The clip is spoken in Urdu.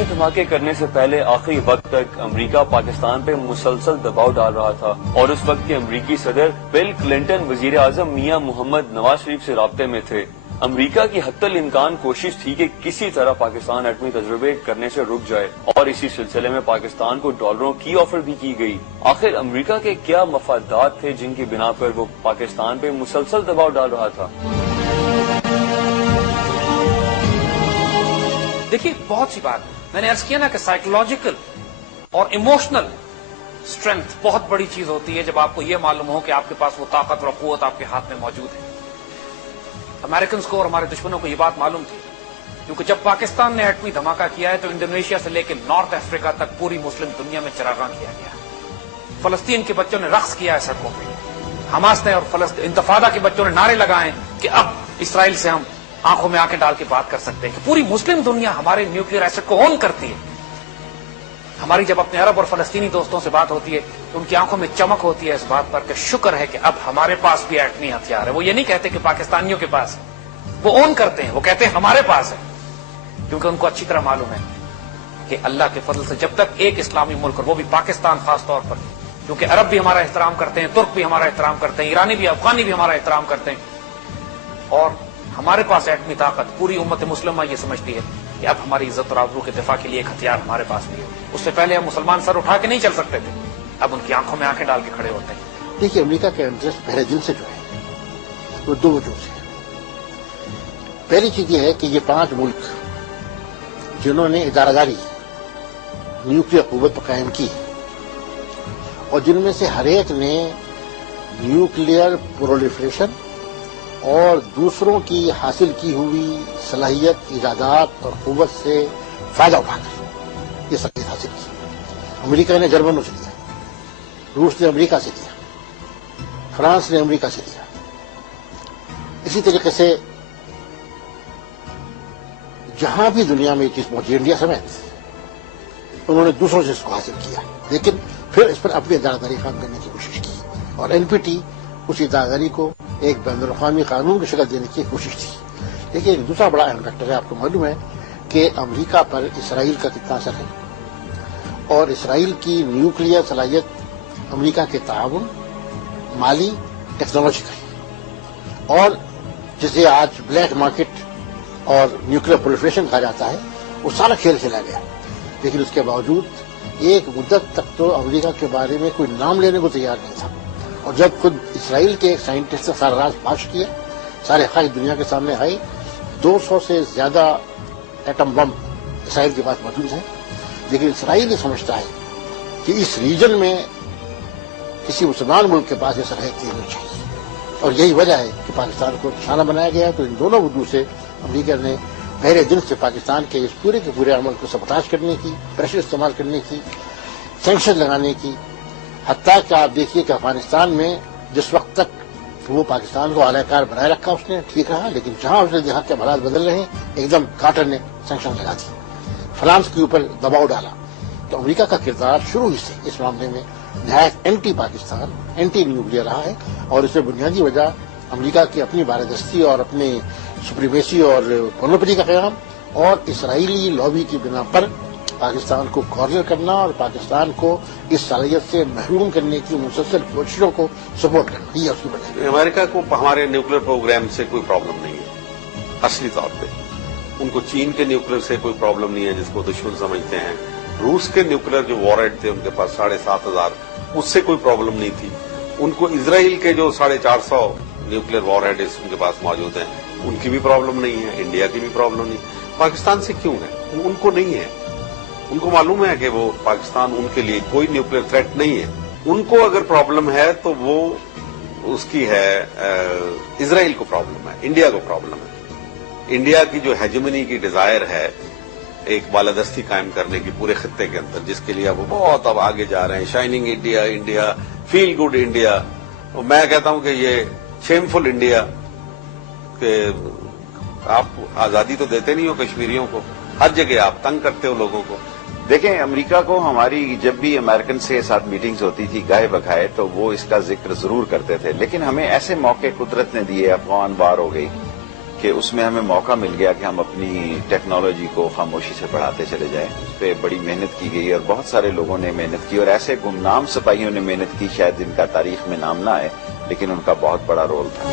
ایٹمی دھماکے کرنے سے پہلے آخری وقت تک امریکہ پاکستان پہ مسلسل دباؤ ڈال رہا تھا اور اس وقت کے امریکی صدر بل کلنٹن وزیر اعظم میاں محمد نواز شریف سے رابطے میں تھے۔ امریکہ کی حتی الامکان کوشش تھی کہ کسی طرح پاکستان ایٹمی تجربے کرنے سے رک جائے اور اسی سلسلے میں پاکستان کو ڈالروں کی آفر بھی کی گئی۔ آخر امریکہ کے کیا مفادات تھے جن کی بنا پر وہ پاکستان پہ مسلسل دباؤ ڈال رہا تھا؟ دیکھیے، بہت سی بات میں نے عرض کیا نا کہ سائیکولوجیکل اور ایموشنل اسٹرینتھ بہت بڑی چیز ہوتی ہے جب آپ کو یہ معلوم ہو کہ آپ کے پاس وہ طاقت اور قوت آپ کے ہاتھ میں موجود ہے۔ امریکنز کو اور ہمارے دشمنوں کو یہ بات معلوم تھی، کیونکہ جب پاکستان نے ایٹمی دھماکہ کیا ہے تو انڈونیشیا سے لے کے نارتھ افریقہ تک پوری مسلم دنیا میں چراغاں کیا گیا۔ فلسطین کے بچوں نے رقص کیا ہے سڑکوں پہ، حماس نے اور انتفاضہ کے بچوں نے نعرے لگائے کہ اب اسرائیل سے ہم آنکھوں میں آنکھیں ڈال کے بات کر سکتے ہیں کہ پوری مسلم دنیا ہمارے نیوکلیئر ایسٹ کو اون کرتی ہے۔ ہماری جب اپنے عرب اور فلسطینی دوستوں سے بات ہوتی ہے تو ان کی آنکھوں میں چمک ہوتی ہے اس بات پر کہ شکر ہے کہ اب ہمارے پاس بھی ایٹمی ہتھیار ہے۔ وہ یہ نہیں کہتے کہ پاکستانیوں کے پاس ہے، وہ اون کرتے ہیں، وہ کہتے ہیں ہمارے پاس ہے، کیونکہ ان کو اچھی طرح معلوم ہے کہ اللہ کے فضل سے جب تک ایک اسلامی ملک، اور وہ بھی پاکستان خاص طور پر، کیونکہ عرب بھی ہمارا احترام کرتے ہیں، ترک بھی ہمارا احترام کرتے ہیں، ایرانی بھی، افغانی بھی ہمارا احترام کرتے ہیں، اور ہمارے پاس ایٹمی طاقت، پوری امت مسلمہ یہ سمجھتی ہے کہ اب ہماری عزت اور آبرو کے دفاع کے لیے ایک ہتھیار ہمارے پاس بھی ہے۔ اس سے پہلے ہم مسلمان سر اٹھا کے نہیں چل سکتے تھے، اب ان کی آنکھوں میں آنکھیں ڈال کے کھڑے ہوتے ہیں۔ دیکھیے، امریکہ کا انٹرسٹ پہلے دن سے جو ہے وہ دو وجوہ سے ہے۔ پہلی چیز یہ ہے کہ یہ 5 ملک جنہوں نے ادارہ داری نیوکلیر قوت پر قائم کی اور جن میں سے ہر ایک نے نیوکلیر پرولیفریشن اور دوسروں کی حاصل کی ہوئی صلاحیت، ایجادات اور قوت سے فائدہ اٹھا کر یہ صلاحیت حاصل کی۔ امریکہ نے جرمنوں سے لیا، روس نے امریکہ سے لیا، فرانس نے امریکہ سے لیا، اسی طریقے سے جہاں بھی دنیا میں یہ چیز پہنچی، انڈیا سمیت، انہوں نے دوسروں سے اس کو حاصل کیا، لیکن پھر اس پر اپنی ادارہ داری قائم کرنے کی کوشش کی، اور این پی ٹی اس ادارہ داری کو ایک بین الاقوامی قانون کی شکل دینے کی کوشش تھی۔ لیکن ایک دوسرا بڑا اہم فیکٹر ہے، آپ کو معلوم ہے کہ امریکہ پر اسرائیل کا کتنا اثر ہے، اور اسرائیل کی نیوکلیئر صلاحیت امریکہ کے تعاون، مالی، ٹیکنالوجیکل، اور جسے آج بلیک مارکیٹ اور نیوکلیر پرولیفریشن کہا جاتا ہے، وہ سارا کھیل کھیلا گیا۔ لیکن اس کے باوجود ایک مدت تک تو امریکہ کے بارے میں کوئی نام لینے کو تیار نہیں تھا، اور جب خود اسرائیل کے ایک سائنٹسٹ نے سارا راز فاش کیا، سارے حقائق دنیا کے سامنے آئے، 200 سے زیادہ ایٹم بم اسرائیل کے پاس موجود ہیں، لیکن اسرائیل یہ سمجھتا ہے کہ اس ریجن میں کسی مسلمان ملک کے پاس یہ صلاحیت نہیں ہونی چاہیے، اور یہی وجہ ہے کہ پاکستان کو نشانہ بنایا گیا۔ تو ان دونوں وجوہ سے امریکہ نے پہلے دن سے پاکستان کے اس پورے کے پورے عمل کو سبوٹاژ کرنے کی، پریشر استعمال کرنے کی، سینکشن لگانے کی، حتیٰ کہ آپ دیکھیے کہ افغانستان میں جس وقت تک وہ پاکستان کو اعلی کار بنائے رکھا اس نے ٹھیک رہا، لیکن جہاں اس نے دیکھا کہ حالات بدل رہے ہیں، ایک دم کارٹر نے سینکشن لگا دی، فرانس کے اوپر دباؤ ڈالا۔ تو امریکہ کا کردار شروع ہی سے اس معاملے میں نہایت اینٹی پاکستان، اینٹی نیوکلیئر رہا ہے، اور اس میں بنیادی وجہ امریکہ کی اپنی بالادستی اور اپنی سپریمیسی اور مونوپولی کا قیام، اور اسرائیلی لابی کی بنا پر پاکستان کو کارنر کرنا اور پاکستان کو اس صلاحیت سے محروم کرنے کی مسلسل کوششوں کو سپورٹ کرنا، یہ اس کی وجہ ہے۔ امریکہ کو ہمارے نیوکلیر پروگرام سے کوئی پرابلم نہیں ہے اصلی طور پہ، ان کو چین کے نیوکلیر سے کوئی پرابلم نہیں ہے جس کو دشمن سمجھتے ہیں، روس کے نیوکلیر جو وارہیڈ تھے ان کے پاس 7,500، اس سے کوئی پرابلم نہیں تھی، ان کو اسرائیل کے جو 450 نیوکلیر وارہیڈ ان کے پاس موجود ہیں ان کی بھی پرابلم نہیں ہے، انڈیا کی بھی پرابلم نہیں۔ پاکستان سے کیوں ہے؟ ان کو نہیں ہے، ان کو معلوم ہے کہ وہ پاکستان ان کے لیے کوئی نیوکلیر تھریٹ نہیں ہے۔ ان کو اگر پرابلم ہے تو وہ اس کی ہے اسرائیل کو پرابلم ہے، انڈیا کو پرابلم ہے۔ انڈیا کی جو ہیجمنی کی ڈیزائر ہے ایک بالادستی قائم کرنے کی پورے خطے کے اندر، جس کے لیے اب وہ بہت اب آگے جا رہے ہیں، shining India, India feel good India, اور میں کہتا ہوں کہ یہ شیمفل انڈیا، کہ آپ آزادی تو دیتے نہیں ہو کشمیریوں کو، ہر جگہ آپ تنگ کرتے ہو لوگوں کو۔ دیکھیں، امریکہ کو ہماری جب بھی امریکن سے ساتھ میٹنگز ہوتی تھی گاہے بگاہے تو وہ اس کا ذکر ضرور کرتے تھے، لیکن ہمیں ایسے موقع قدرت نے دیے، افغان وار ہو گئی کہ اس میں ہمیں موقع مل گیا کہ ہم اپنی ٹیکنالوجی کو خاموشی سے بڑھاتے چلے جائیں. اس پہ بڑی محنت کی گئی اور بہت سارے لوگوں نے محنت کی اور ایسے گمنام سپاہیوں نے محنت کی شاید جن کا تاریخ میں نام نہ آئے لیکن ان کا بہت بڑا رول تھا.